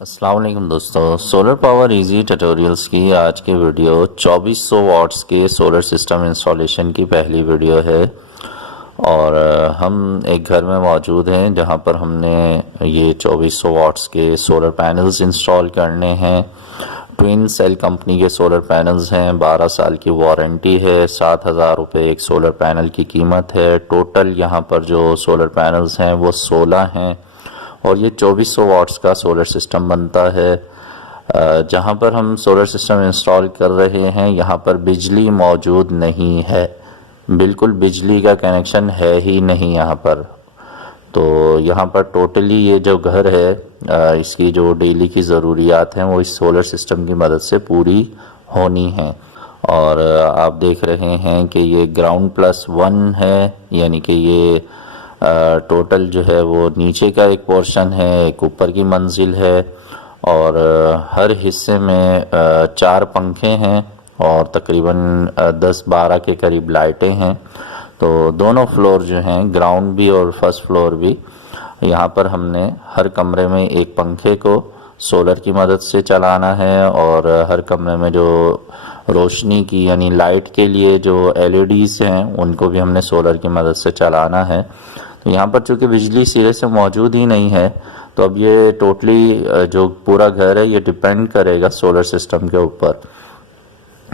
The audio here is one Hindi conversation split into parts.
अस्सलाम वालेकुम दोस्तों, सोलर पावर इजी ट्यूटोरियल्स की आज की वीडियो 2400 वाट्स के सोलर सिस्टम इंस्टॉलेशन की पहली वीडियो है। और हम एक घर में मौजूद हैं जहां पर हमने ये 2400 वाट्स के सोलर पैनल्स इंस्टॉल करने हैं। ट्विन सेल कंपनी के सोलर पैनल्स हैं, 12 साल की वारंटी है, 7,000 रुपये एक सोलर पैनल की कीमत है। टोटल यहाँ पर जो सोलर पैनल्स हैं वो 16 हैं और ये 2400 वाट्स का सोलर सिस्टम बनता है। जहाँ पर हम सोलर सिस्टम इंस्टॉल कर रहे हैं यहाँ पर बिजली मौजूद नहीं है, बिल्कुल बिजली का कनेक्शन है ही नहीं यहाँ पर। तो यहाँ पर टोटली ये जो घर है इसकी जो डेली की ज़रूरियात हैं वो इस सोलर सिस्टम की मदद से पूरी होनी है। और आप देख रहे हैं कि ये ग्राउंड +1 है, यानी कि ये टोटल जो है वो नीचे का एक पोर्शन है, एक ऊपर की मंजिल है। और हर हिस्से में 4 पंखे हैं और तकरीबन 10-12 के करीब लाइटें हैं। तो दोनों फ्लोर जो हैं, ग्राउंड भी और फर्स्ट फ्लोर भी, यहाँ पर हमने हर कमरे में एक पंखे को सोलर की मदद से चलाना है। और हर कमरे में जो रोशनी की यानी लाइट के लिए जो LEDs हैं उनको भी हमने सोलर की मदद से चलाना है। तो यहाँ पर चूँकि बिजली सिरे से मौजूद ही नहीं है तो अब ये टोटली जो पूरा घर है ये डिपेंड करेगा सोलर सिस्टम के ऊपर।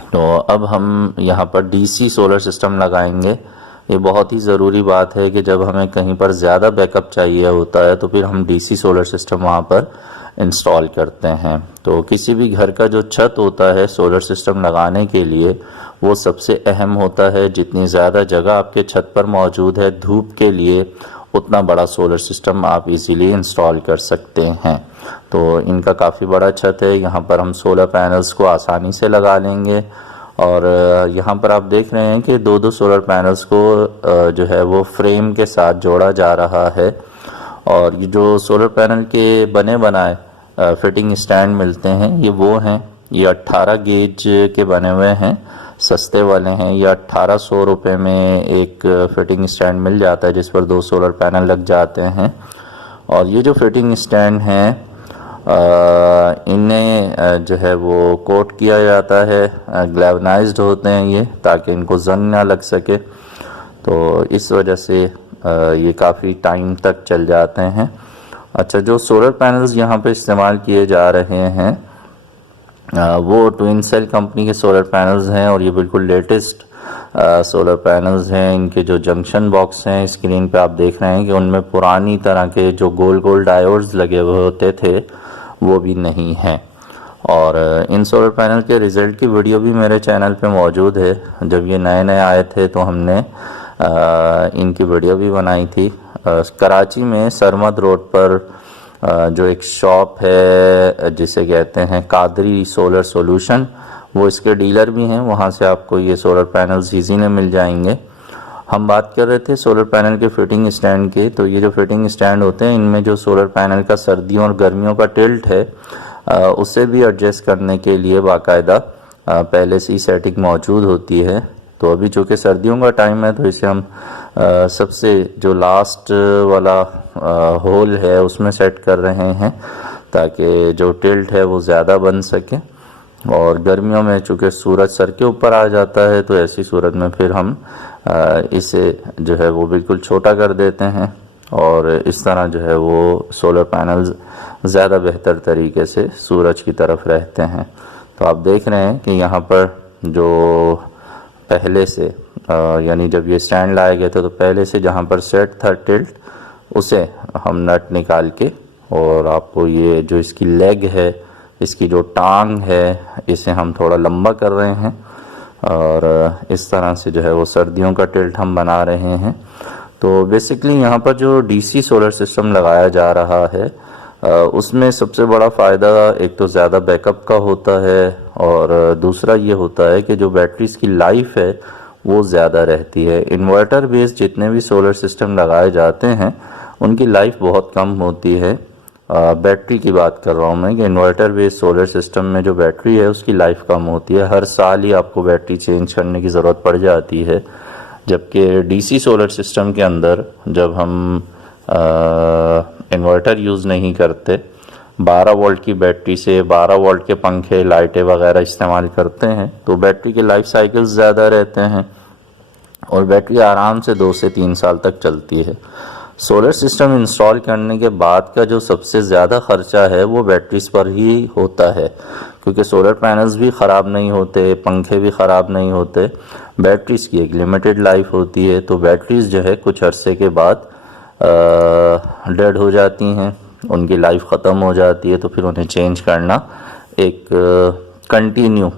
तो अब हम यहाँ पर DC सोलर सिस्टम लगाएंगे। ये बहुत ही ज़रूरी बात है कि जब हमें कहीं पर ज़्यादा बैकअप चाहिए होता है तो फिर हम DC सोलर सिस्टम वहाँ पर इंस्टॉल करते हैं। तो किसी भी घर का जो छत होता है सोलर सिस्टम लगाने के लिए वो सबसे अहम होता है। जितनी ज़्यादा जगह आपके छत पर मौजूद है धूप के लिए, उतना बड़ा सोलर सिस्टम आप इजीली इंस्टॉल कर सकते हैं। तो इनका काफ़ी बड़ा छत है, यहाँ पर हम सोलर पैनल्स को आसानी से लगा लेंगे। और यहाँ पर आप देख रहे हैं कि दो सोलर पैनल्स को जो है वो फ्रेम के साथ जोड़ा जा रहा है। और ये जो सोलर पैनल के बने बनाए फिटिंग स्टैंड मिलते हैं ये वो हैं, ये 18 गेज के बने हुए हैं, सस्ते वाले हैं। ये 1800 रुपये में एक फिटिंग स्टैंड मिल जाता है जिस पर 2 सोलर पैनल लग जाते हैं। और ये जो फिटिंग स्टैंड हैं इन्हें जो है वो कोट किया जाता है, ग्लैवनाइज्ड होते हैं ये, ताकि इनको जंग ना लग सके। तो इस वजह से ये काफ़ी टाइम तक चल जाते हैं। अच्छा, जो सोलर पैनल्स यहाँ पे इस्तेमाल किए जा रहे हैं वो ट्विन सेल कंपनी के सोलर पैनल्स हैं और ये बिल्कुल लेटेस्ट सोलर पैनल्स हैं। इनके जो जंक्शन बॉक्स हैं स्क्रीन पे आप देख रहे हैं कि उनमें पुरानी तरह के जो गोल गोल डायोड्स लगे हुए होते थे वो भी नहीं हैं। और इन सोलर पैनल के रिज़ल्ट की वीडियो भी मेरे चैनल पे मौजूद है। जब ये नए नए आए थे तो हमने इनकी वीडियो भी बनाई थी। कराची में सरमद रोड पर जो एक शॉप है जिसे कहते हैं कादरी सोलर सॉल्यूशन, वो इसके डीलर भी हैं, वहाँ से आपको ये सोलर पैनल्स इजीली मिल जाएंगे। हम बात कर रहे थे सोलर पैनल के फिटिंग स्टैंड के। तो ये जो फिटिंग स्टैंड होते हैं इनमें जो सोलर पैनल का सर्दियों और गर्मियों का टिल्ट है उसे भी एडजस्ट करने के लिए बाकायदा पहले से ही सेटिंग मौजूद होती है। तो अभी चूँकि सर्दियों का टाइम है तो इसे हम सबसे जो लास्ट वाला होल है उसमें सेट कर रहे हैं ताकि जो टिल्ट है वो ज़्यादा बन सके। और गर्मियों में चूँकि सूरज सर के ऊपर आ जाता है तो ऐसी सूरत में फिर हम इसे जो है वो बिल्कुल छोटा कर देते हैं और इस तरह जो है वो सोलर पैनल्स ज़्यादा बेहतर तरीके से सूरज की तरफ रहते हैं। तो आप देख रहे हैं कि यहाँ पर जो पहले से यानी जब ये स्टैंड लाए गए थे तो पहले से जहाँ पर सेट था टिल्ट उसे हम नट निकाल के, और आपको ये जो इसकी लेग है, इसकी जो टांग है, इसे हम थोड़ा लंबा कर रहे हैं और इस तरह से जो है वो सर्दियों का टिल्ट हम बना रहे हैं। तो बेसिकली यहाँ पर जो DC सोलर सिस्टम लगाया जा रहा है उसमें सबसे बड़ा फ़ायदा एक तो ज़्यादा बैकअप का होता है और दूसरा ये होता है कि जो बैटरीज़ की लाइफ है वो ज़्यादा रहती है। इन्वर्टर बेस्ड जितने भी सोलर सिस्टम लगाए जाते हैं उनकी लाइफ बहुत कम होती है। बैटरी की बात कर रहा हूँ मैं कि इन्वर्टर बेस्ड सोलर सिस्टम में जो बैटरी है उसकी लाइफ कम होती है, हर साल ही आपको बैटरी चेंज करने की ज़रूरत पड़ जाती है। जबकि DC सोलर सिस्टम के अंदर जब हम इन्वर्टर यूज़ नहीं करते 12 वोल्ट की बैटरी से 12 वोल्ट के पंखे लाइटें वगैरह इस्तेमाल करते हैं तो बैटरी के लाइफ साइकिल्स ज़्यादा रहते हैं और बैटरी आराम से 2 से 3 साल तक चलती है। सोलर सिस्टम इंस्टॉल करने के बाद का जो सबसे ज़्यादा ख़र्चा है वो बैटरीज पर ही होता है, क्योंकि सोलर पैनल्स भी ख़राब नहीं होते, पंखे भी ख़राब नहीं होते। बैटरीज़ की एक लिमिटेड लाइफ होती है, तो बैटरीज़ जो है कुछ अरसे के बाद डेड हो जाती हैं, उनकी लाइफ ख़त्म हो जाती है, तो फिर उन्हें चेंज करना एक कंटिन्यू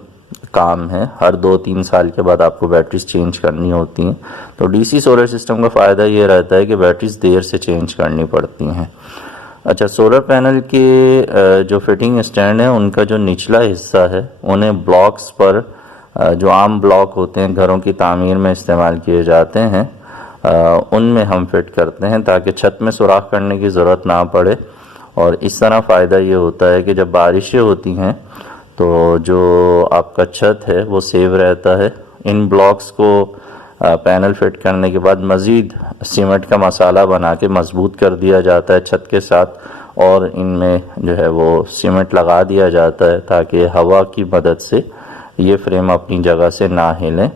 काम है। हर 2-3 साल के बाद आपको बैटरीज चेंज करनी होती हैं। तो डीसी सोलर सिस्टम का फ़ायदा ये रहता है कि बैटरीज देर से चेंज करनी पड़ती हैं। अच्छा, सोलर पैनल के जो फिटिंग स्टैंड है उनका जो निचला हिस्सा है उन्हें ब्लॉक्स पर, जो आम ब्लॉक होते हैं घरों की तामीर में इस्तेमाल किए जाते हैं, उनमें हम फिट करते हैं ताकि छत में सुराख करने की ज़रूरत ना पड़े। और इस तरह फ़ायदा ये होता है कि जब बारिशें होती हैं तो जो आपका छत है वो सेव रहता है। इन ब्लॉक्स को पैनल फिट करने के बाद मज़ीद सीमेंट का मसाला बना के मजबूत कर दिया जाता है छत के साथ, और इनमें जो है वो सीमेंट लगा दिया जाता है ताकि हवा की मदद से ये फ्रेम अपनी जगह से ना हिलें।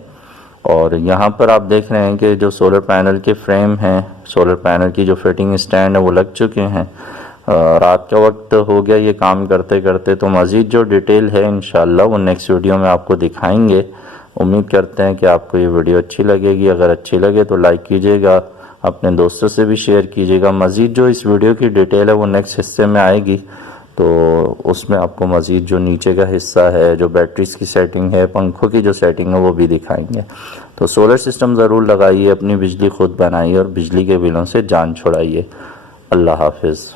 और यहाँ पर आप देख रहे हैं कि जो सोलर पैनल के फ्रेम हैं, सोलर पैनल की जो फिटिंग स्टैंड है वो लग चुके हैं। रात का वक्त हो गया ये काम करते करते, तो मज़ीद जो डिटेल है इंशाल्लाह वो नेक्स्ट वीडियो में आपको दिखाएंगे। उम्मीद करते हैं कि आपको ये वीडियो अच्छी लगेगी। अगर अच्छी लगे तो लाइक कीजिएगा, अपने दोस्तों से भी शेयर कीजिएगा। मज़ीद जो इस वीडियो की डिटेल है वो नेक्स्ट हिस्से में आएगी, तो उसमें आपको मज़ीद जो नीचे का हिस्सा है, जो बैटरीज की सेटिंग है, पंखों की जो सेटिंग है वो भी दिखाएंगे। तो सोलर सिस्टम ज़रूर लगाइए, अपनी बिजली खुद बनाइए और बिजली के बिलों से जान छुड़ाइए। अल्लाह हाफिज़।